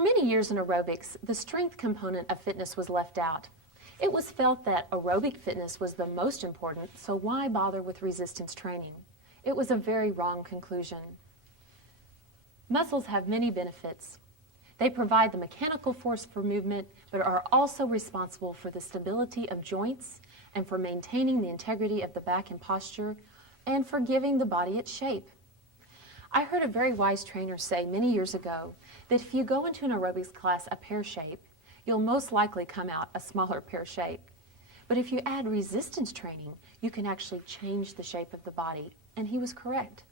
For many years in aerobics, the strength component of fitness was left out. It was felt that aerobic fitness was the most important, so why bother with resistance training? It was a very wrong conclusion. Muscles have many benefits. They provide the mechanical force for movement, but are also responsible for the stability of joints and for maintaining the integrity of the back and posture and for giving the body its shape. I heard a very wise trainer say many years ago that if you go into an aerobics class a pear shape, you'll most likely come out a smaller pear shape. But if you add resistance training, you can actually change the shape of the body, and he was correct.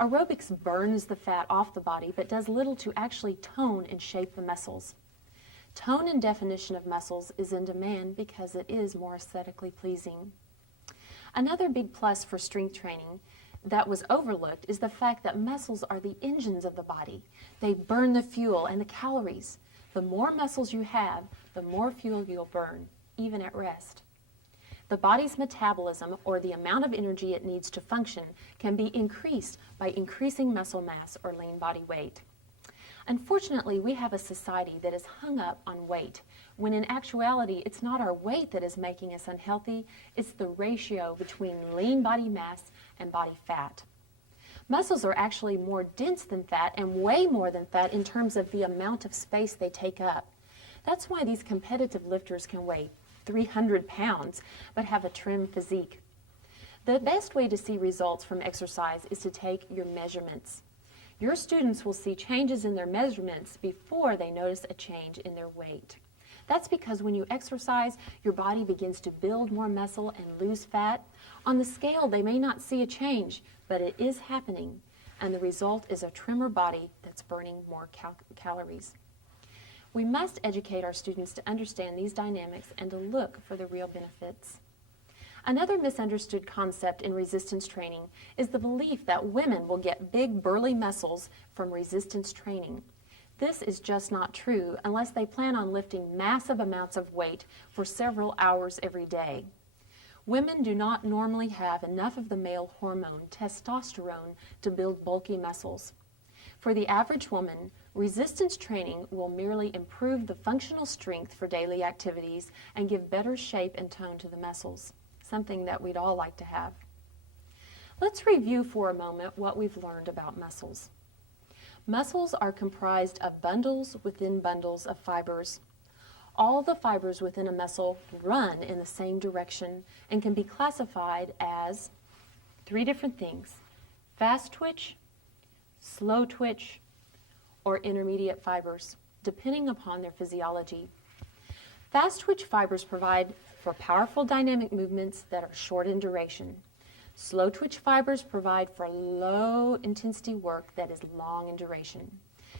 Aerobics burns the fat off the body, but does little to actually tone and shape the muscles. Tone and definition of muscles is in demand because it is more aesthetically pleasing. Another big plus for strength training that was overlooked is the fact that muscles are the engines of the body. They burn the fuel and the calories. The more muscles you have, the more fuel you'll burn, even at rest. The body's metabolism, or the amount of energy it needs to function, can be increased by increasing muscle mass or lean body weight. Unfortunately, we have a society that is hung up on weight, when in actuality, it's not our weight that is making us unhealthy, it's the ratio between lean body mass and body fat. Muscles are actually more dense than fat and way more than fat in terms of the amount of space they take up. That's why these competitive lifters can weigh 300 pounds but have a trim physique. The best way to see results from exercise is to take your measurements. Your students will see changes in their measurements before they notice a change in their weight. That's because when you exercise, your body begins to build more muscle and lose fat. On the scale, they may not see a change, but it is happening, and the result is a trimmer body that's burning more calories. We must educate our students to understand these dynamics and to look for the real benefits. Another misunderstood concept in resistance training is the belief that women will get big, burly muscles from resistance training. This is just not true unless they plan on lifting massive amounts of weight for several hours every day. Women do not normally have enough of the male hormone, testosterone, to build bulky muscles. For the average woman, resistance training will merely improve the functional strength for daily activities and give better shape and tone to the muscles, something that we'd all like to have. Let's review for a moment what we've learned about muscles. Muscles are comprised of bundles within bundles of fibers. All the fibers within a muscle run in the same direction and can be classified as three different things: fast twitch, slow twitch, or intermediate fibers, depending upon their physiology. Fast twitch fibers provide for powerful dynamic movements that are short in duration. Slow twitch fibers provide for low intensity work that is long in duration.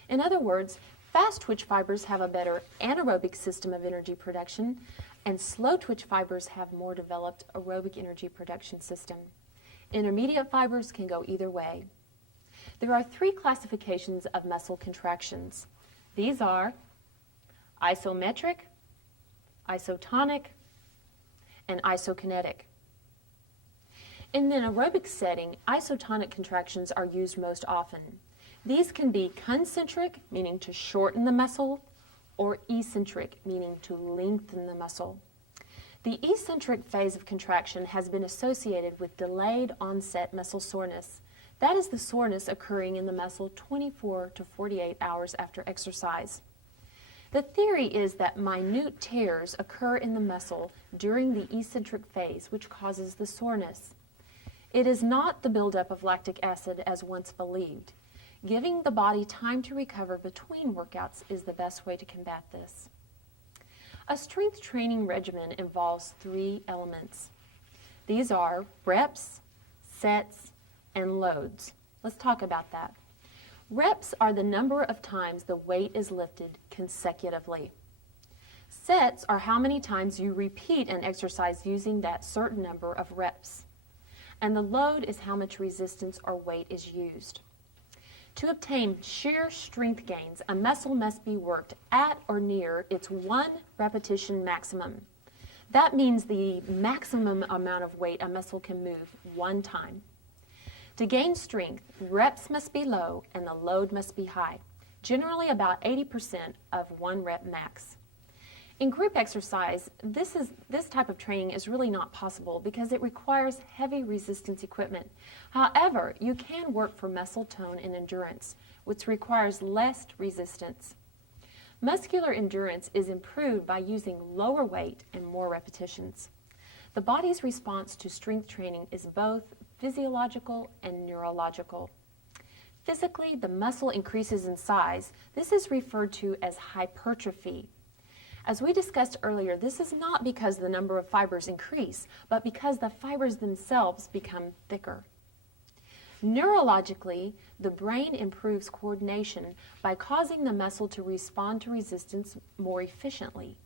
In other words, fast twitch fibers have a better anaerobic system of energy production, and slow twitch fibers have more developed aerobic energy production system. Intermediate fibers can go either way. There are three classifications of muscle contractions. These are isometric, isotonic, and isokinetic. In an aerobic setting, isotonic contractions are used most often. These can be concentric, meaning to shorten the muscle, or eccentric, meaning to lengthen the muscle. The eccentric phase of contraction has been associated with delayed onset muscle soreness. That is the soreness occurring in the muscle 24 to 48 hours after exercise. The theory is that minute tears occur in the muscle during the eccentric phase, which causes the soreness. It is not the buildup of lactic acid as once believed. Giving the body time to recover between workouts is the best way to combat this. A strength training regimen involves three elements. These are reps, sets, and loads. Let's talk about that. Reps are the number of times the weight is lifted consecutively. Sets are how many times you repeat an exercise using that certain number of reps. And the load is how much resistance or weight is used. To obtain sheer strength gains, a muscle must be worked at or near its 1 repetition maximum. That means the maximum amount of weight a muscle can move one time. To gain strength, reps must be low and the load must be high. generally about 80% of 1 rep max. In group exercise, this type of training is really not possible because it requires heavy resistance equipment. However, you can work for muscle tone and endurance, which requires less resistance. Muscular endurance is improved by using lower weight and more repetitions. The body's response to strength training is both physiological and neurological. Physically, the muscle increases in size. This is referred to as hypertrophy. As we discussed earlier, this is not because the number of fibers increase, but because the fibers themselves become thicker. Neurologically, the brain improves coordination by causing the muscle to respond to resistance more efficiently.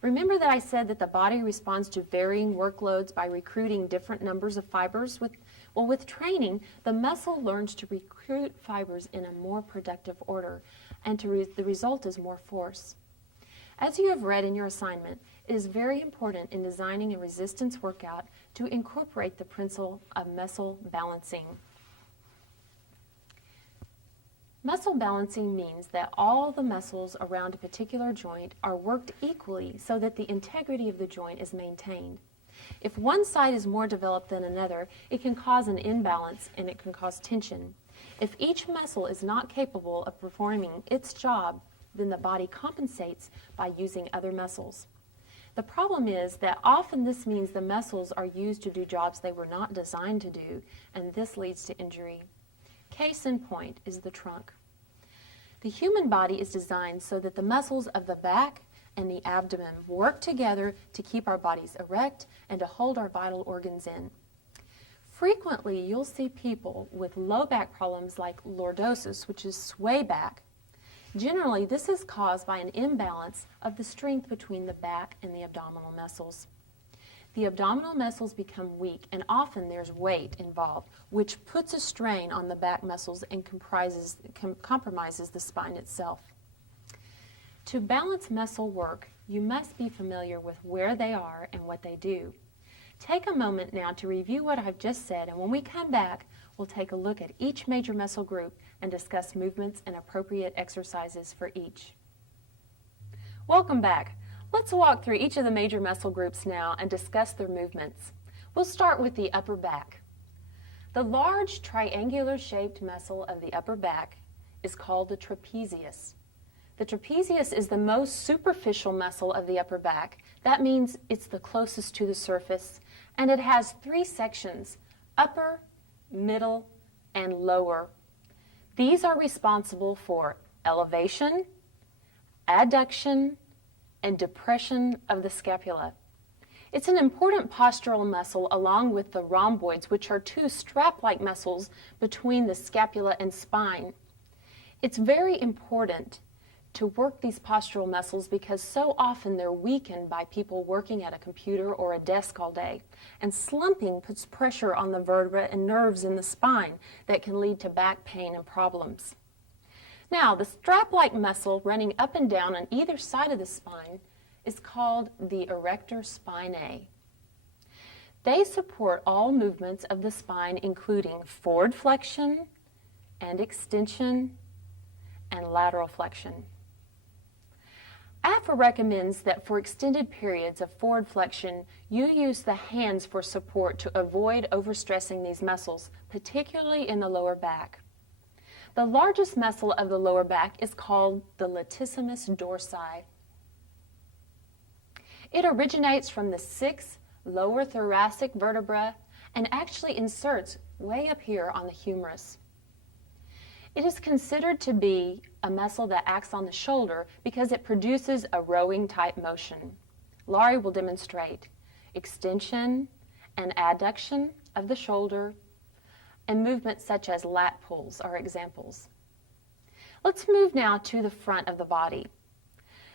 Remember that I said that the body responds to varying workloads by recruiting different numbers of fibers? With training, the muscle learns to recruit fibers in a more productive order, and the result is more force. As you have read in your assignment, it is very important in designing a resistance workout to incorporate the principle of muscle balancing. Muscle balancing means that all the muscles around a particular joint are worked equally so that the integrity of the joint is maintained. If one side is more developed than another, it can cause an imbalance and it can cause tension. If each muscle is not capable of performing its job, then the body compensates by using other muscles. The problem is that often this means the muscles are used to do jobs they were not designed to do, and this leads to injury. Case in point is the trunk. The human body is designed so that the muscles of the back and the abdomen work together to keep our bodies erect and to hold our vital organs in. Frequently, you'll see people with low back problems like lordosis, which is sway back. Generally, this is caused by an imbalance of the strength between the back and the abdominal muscles. The abdominal muscles become weak, and often there's weight involved, which puts a strain on the back muscles and compromises the spine itself. To balance muscle work, you must be familiar with where they are and what they do. Take a moment now to review what I've just said, and when we come back, we'll take a look at each major muscle group and discuss movements and appropriate exercises for each. Welcome back. Let's walk through each of the major muscle groups now and discuss their movements. We'll start with the upper back. The large triangular-shaped muscle of the upper back is called the trapezius. The trapezius is the most superficial muscle of the upper back. That means it's the closest to the surface, and it has 3 sections: upper, middle, and lower. These are responsible for elevation, adduction, and depression of the scapula. It's an important postural muscle along with the rhomboids, which are 2 strap-like muscles between the scapula and spine. It's very important to work these postural muscles because so often they're weakened by people working at a computer or a desk all day. And slumping puts pressure on the vertebra and nerves in the spine that can lead to back pain and problems. Now, the strap-like muscle running up and down on either side of the spine is called the erector spinae. They support all movements of the spine, including forward flexion and extension and lateral flexion. AFA recommends that for extended periods of forward flexion, you use the hands for support to avoid overstressing these muscles, particularly in the lower back. The largest muscle of the lower back is called the latissimus dorsi. It originates from the 6th lower thoracic vertebra and actually inserts way up here on the humerus. It is considered to be a muscle that acts on the shoulder because it produces a rowing type motion. Laurie will demonstrate extension and adduction of the shoulder, and movements such as lat pulls are examples. Let's move now to the front of the body.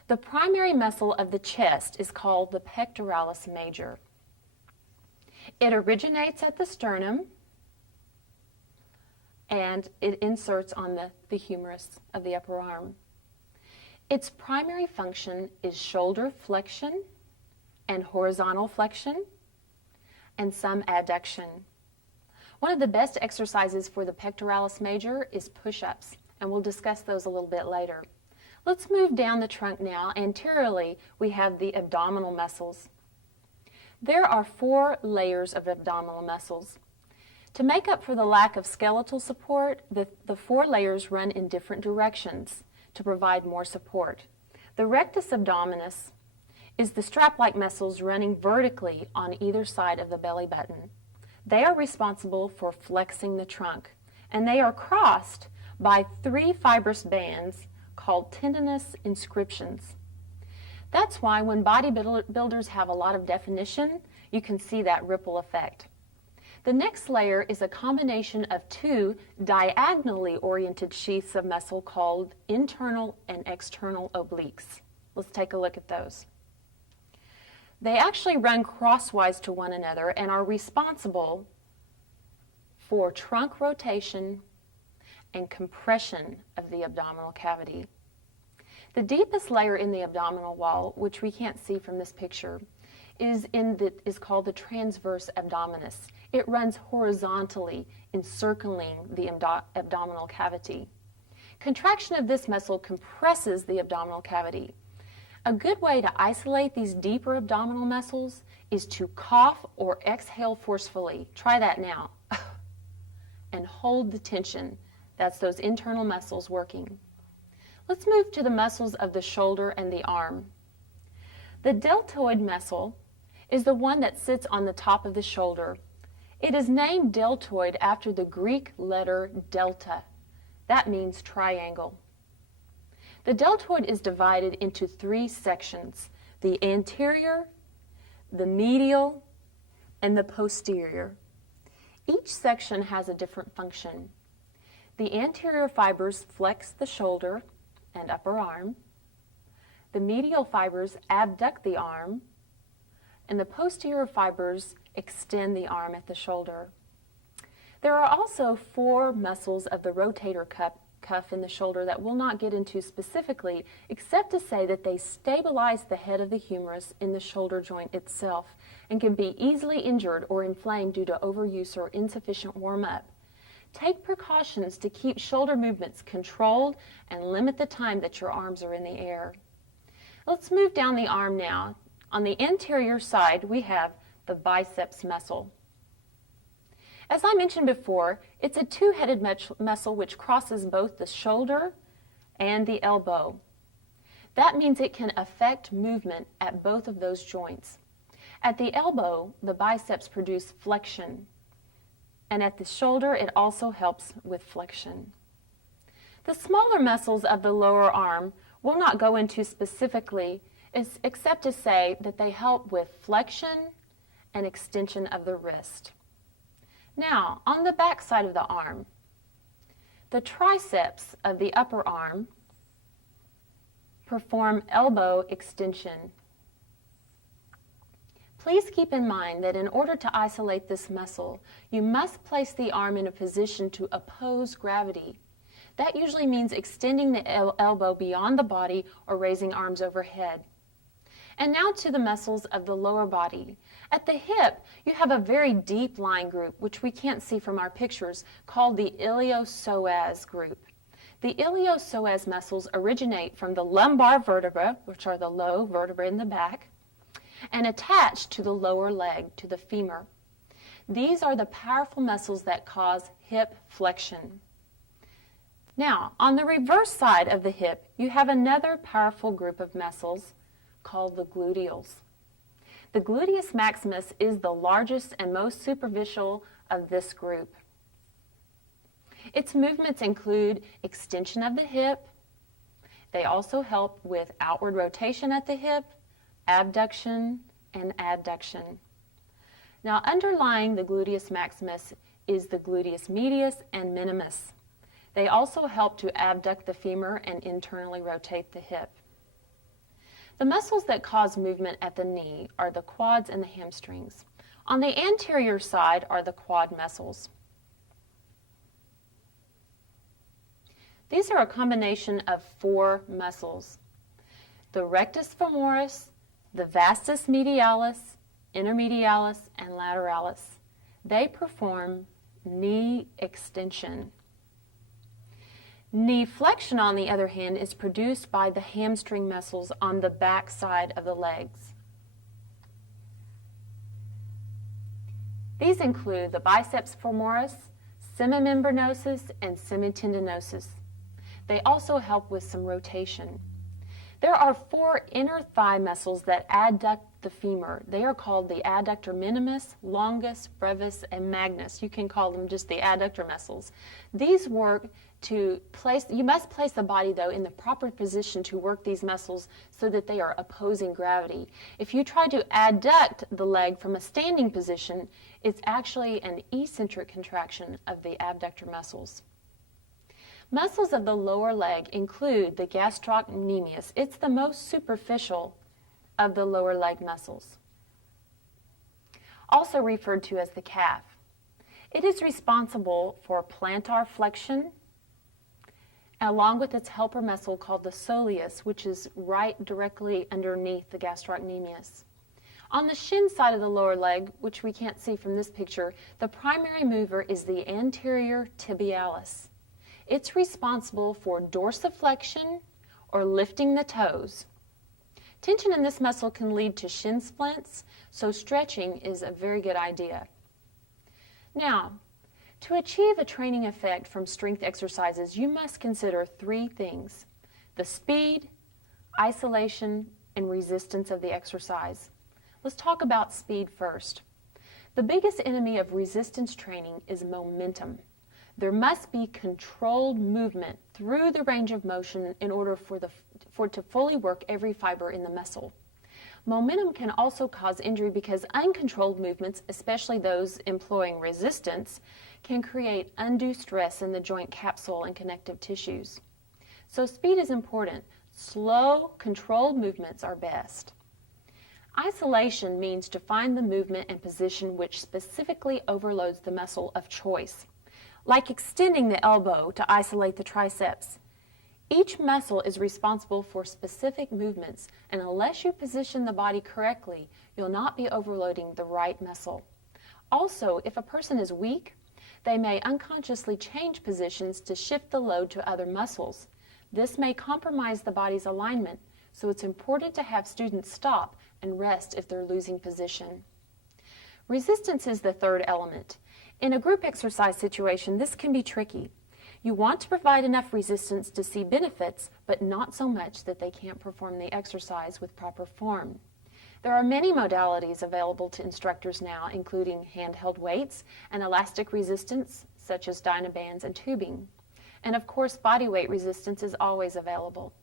The primary muscle of the chest is called the pectoralis major. It originates at the sternum and it inserts on the humerus of the upper arm. Its primary function is shoulder flexion and horizontal flexion and some adduction. One of the best exercises for the pectoralis major is push-ups. and we'll discuss those a little bit later. Let's move down the trunk now. Anteriorly, we have the abdominal muscles. There are 4 layers of abdominal muscles. To make up for the lack of skeletal support, the 4 layers run in different directions to provide more support. The rectus abdominis is the strap-like muscles running vertically on either side of the belly button. They are responsible for flexing the trunk, and they are crossed by 3 fibrous bands called tendinous inscriptions. That's why when bodybuilders have a lot of definition, you can see that ripple effect. The next layer is a combination of 2 diagonally oriented sheaths of muscle called internal and external obliques. Let's take a look at those. They actually run crosswise to one another and are responsible for trunk rotation and compression of the abdominal cavity. The deepest layer in the abdominal wall, which we can't see from this picture, is called the transverse abdominis. It runs horizontally, encircling the abdominal cavity. Contraction of this muscle compresses the abdominal cavity. A good way to isolate these deeper abdominal muscles is to cough or exhale forcefully. Try that now. And hold the tension. That's those internal muscles working. Let's move to the muscles of the shoulder and the arm. The deltoid muscle is the one that sits on the top of the shoulder. It is named deltoid after the Greek letter delta. That means triangle. The deltoid is divided into 3 sections: the anterior, the medial, and the posterior. Each section has a different function. The anterior fibers flex the shoulder and upper arm. The medial fibers abduct the arm, and the posterior fibers extend the arm at the shoulder. There are also 4 muscles of the rotator cuff in the shoulder that we'll not get into specifically, except to say that they stabilize the head of the humerus in the shoulder joint itself and can be easily injured or inflamed due to overuse or insufficient warm-up. Take precautions to keep shoulder movements controlled and limit the time that your arms are in the air. Let's move down the arm now. On the anterior side, we have the biceps muscle. As I mentioned before, it's a 2-headed muscle which crosses both the shoulder and the elbow. That means it can affect movement at both of those joints. At the elbow, the biceps produce flexion, and at the shoulder, it also helps with flexion. The smaller muscles of the lower arm we'll not go into specifically, except to say that they help with flexion and extension of the wrist. Now, on the back side of the arm, the triceps of the upper arm perform elbow extension. Please keep in mind that in order to isolate this muscle, you must place the arm in a position to oppose gravity. That usually means extending the elbow beyond the body or raising arms overhead. And now to the muscles of the lower body. At the hip, you have a very deep line group, which we can't see from our pictures, called the iliopsoas group. The iliopsoas muscles originate from the lumbar vertebra, which are the low vertebrae in the back, and attach to the lower leg, to the femur. These are the powerful muscles that cause hip flexion. Now, on the reverse side of the hip, you have another powerful group of muscles called the gluteals. The gluteus maximus is the largest and most superficial of this group. Its movements include extension of the hip. They also help with outward rotation at the hip, abduction, and adduction. Now, underlying the gluteus maximus is the gluteus medius and minimus. They also help to abduct the femur and internally rotate the hip. The muscles that cause movement at the knee are the quads and the hamstrings. On the anterior side are the quad muscles. These are a combination of 4 muscles: the rectus femoris, the vastus medialis, intermedialis, and lateralis. They perform knee extension. Knee flexion, on the other hand, is produced by the hamstring muscles on the back side of the legs. These include the biceps femoris, semimembranosus, and semitendinosus. They also help with some rotation. There are 4 inner thigh muscles that adduct the femur. They are called the adductor minimus, longus, brevis, and magnus. You can call them just the adductor muscles. These work to place, you must place the body though in the proper position to work these muscles so that they are opposing gravity. If you try to adduct the leg from a standing position, it's actually an eccentric contraction of the abductor muscles. Muscles of the lower leg include the gastrocnemius. It's the most superficial of the lower leg muscles, also referred to as the calf. It is responsible for plantar flexion, along with its helper muscle called the soleus, which is right directly underneath the gastrocnemius. On the shin side of the lower leg, which we can't see from this picture, the primary mover is the anterior tibialis. It's responsible for dorsiflexion or lifting the toes. Tension in this muscle can lead to shin splints, so stretching is a very good idea. Now, to achieve a training effect from strength exercises, you must consider 3 things: the speed, isolation, and resistance of the exercise. Let's talk about speed first. The biggest enemy of resistance training is momentum. There must be controlled movement through the range of motion in order for it to fully work every fiber in the muscle. Momentum can also cause injury because uncontrolled movements, especially those employing resistance, can create undue stress in the joint capsule and connective tissues. So speed is important. Slow, controlled movements are best. Isolation means to find the movement and position which specifically overloads the muscle of choice, like extending the elbow to isolate the triceps. Each muscle is responsible for specific movements, and unless you position the body correctly, you'll not be overloading the right muscle. Also, if a person is weak, they may unconsciously change positions to shift the load to other muscles. This may compromise the body's alignment, so it's important to have students stop and rest if they're losing position. Resistance is the 3rd element. In a group exercise situation, this can be tricky. You want to provide enough resistance to see benefits, but not so much that they can't perform the exercise with proper form. There are many modalities available to instructors now, including handheld weights and elastic resistance, such as Dynabands and tubing. And of course, body weight resistance is always available.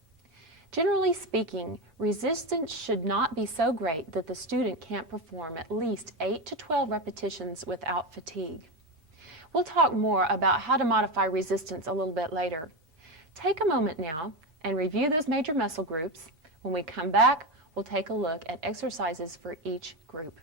Generally speaking, resistance should not be so great that the student can't perform at least 8 to 12 repetitions without fatigue. We'll talk more about how to modify resistance a little bit later. Take a moment now and review those major muscle groups. When we come back, we'll take a look at exercises for each group.